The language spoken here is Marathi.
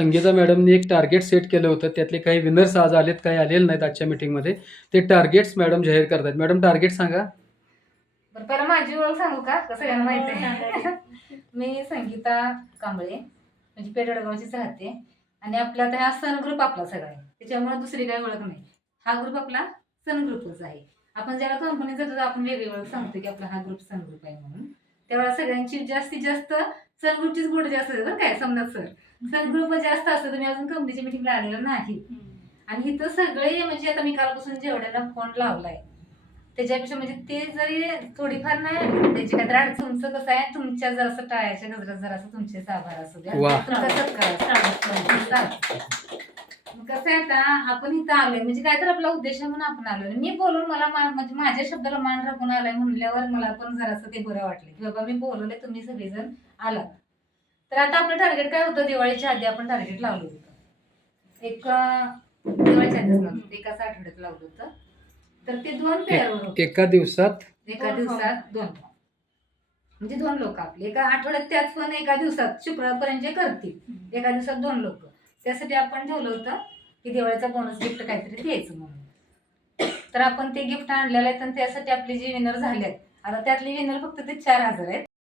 संगीता मॅडमनी एक टार्गेट सेट केलं होतं. त्यातले काही विनर्स आज आलेत, काही आलेले नाहीत आजच्या मीटिंगमध्ये. ते टार्गेट्स मॅडम जाहीर करतायत. मॅडम टार्गेट सांगा. बरं, पहिला माझी ओळख सांगू का? सगळ्यांना माहिती आहे. मी संगीता कांबळे, म्हणजे पेडगावचीच राहते. आणि आपला आता हा सन ग्रुप आपला सगळा आहे, त्याच्यामुळे दुसरी काही ओळख नाही. हा ग्रुप आपला सन ग्रुपच आहे. आपण ज्याला कंपनीत जातो आपण वेगळी ओळख सांगतो की आपला हा ग्रुप सन ग्रुप आहे म्हणून. तेव्हा सगळ्यांची जास्तीत जास्त सन ग्रुपचीच गोड जास्त असते. काय समजा सर सन ग्रुप जास्त असतं. तुम्ही अजून कंपनीच्या मिटिंगला आलेला नाही. आणि इथं सगळे म्हणजे आता मी कालपासून जेवढ्याला फोन लावलाय त्याच्यापेक्षा म्हणजे ते जरी थोडीफार नाही त्याची काय तर तुमचं कसं आहे, तुमच्या जरासं टाळ्याच्या गजरात जरासं तुमचे आभार असू द्या. वा. तुमचा सत्कार कसं आहे, आता आपण इथं आलोय म्हणजे काय तर आपला उद्देश म्हणून आपण आलोय. मी बोलून मला म्हणजे माझ्या शब्दाला मान राखून आलाय म्हणल्यावर मला पण जरासं ते बरं वाटलं की बाबा मी बोलवले, तुम्ही सगळेजण आलात. तर आता आपलं टार्गेट काय होतं, दिवाळीच्या आधी आपण टार्गेट लावलं होतं. दिवाळीच्या आधीच लावलं होतं, एकाच आठवड्यात लावलं होतं. तर ते 2 पेअरवर होतं. एका दिवसात दोन म्हणजे 2 लोक आपले एका आठवड्यात, त्याच पण एका दिवसात शुक्रवारपर्यंत जे करतील एका दिवसात 2 लोक. त्यासाठी आपण ठेवलं होतं की दिवाळीचा बोनस गिफ्ट काहीतरी द्यायचं म्हणून. तर आपण ते गिफ्ट आणलेलं आहे आणि त्यासाठी आपले जे विनर झाले आहेत, आता त्यातले विनर फक्त ते 4,000 आहेत.